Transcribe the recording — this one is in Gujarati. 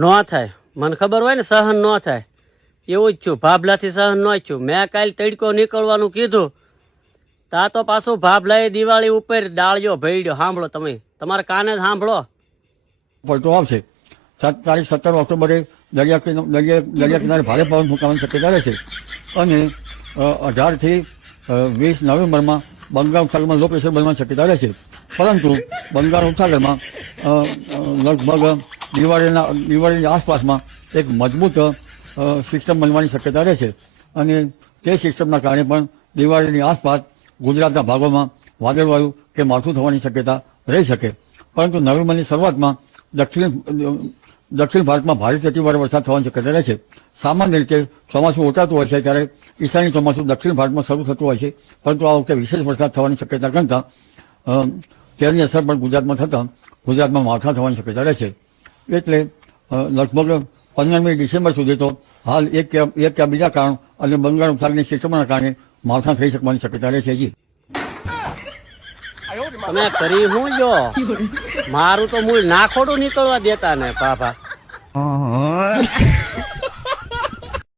ન થાય, મને ખબર હોય ને સહન ન થાય એવું જ છું. ભાભલાથી સહન ન થયું. મેં કાલ તડકો નીકળવાનું કીધું તા તો પાછું ભાભલાએ દિવાળી ઉપર ડાળ્યો ભેડ્યો. સાંભળો, તમે તમારા કાને જ સાંભળો. પલટો આવશે. તારીખ 17 ઓક્ટોબરે દરિયા કિનારે ભારે પવન ફૂંકાવાની શક્યતા રહેશે અને 18 થી 20 નવેમ્બરમાં બંગાળ ઉપસાગરમાં લો પ્રેશર બનવાની શક્યતા રહેશે. પરંતુ બંગાળ ઉપસાગરમાં લગભગ દિવાળીની આસપાસમાં એક મજબૂત સિસ્ટમ બનવાની શક્યતા રહેશે અને તે સિસ્ટમના કારણે પણ દિવાળીની આસપાસ ગુજરાતના ભાગોમાં વાદળવાયુ કે માવઠું થવાની શક્યતા રહી શકે. પરંતુ નવેમ્બરની શરૂઆતમાં દક્ષિણ ભારતમાં ભારે અતિભારે વરસાદ થવાની શક્યતા રહે છે. સામાન્ય રીતે ચોમાસું ઓછાતું હોય છે ત્યારે ઈશાની ચોમાસું દક્ષિણ ભારતમાં શરૂ થતું હોય છે, પરંતુ આ વખતે વિશેષ વરસાદ થવાની શક્યતા ગણતા તેની અસર પણ ગુજરાતમાં થતાં ગુજરાતમાં માવઠા થવાની શક્યતા રહે છે. એટલે લગભગ 15મી ડિસેમ્બર સુધી તો હાલ એક કે બીજા કારણ અને બંગાળ ઉપસાગરની સિસ્ટમોના કારણે માવઠા થઈ શકવાની શક્યતા રહે છે. જી તમે કરી હું જો મારું તો મૂળ નાખોડું નીકળવા દેતા ને બાપા.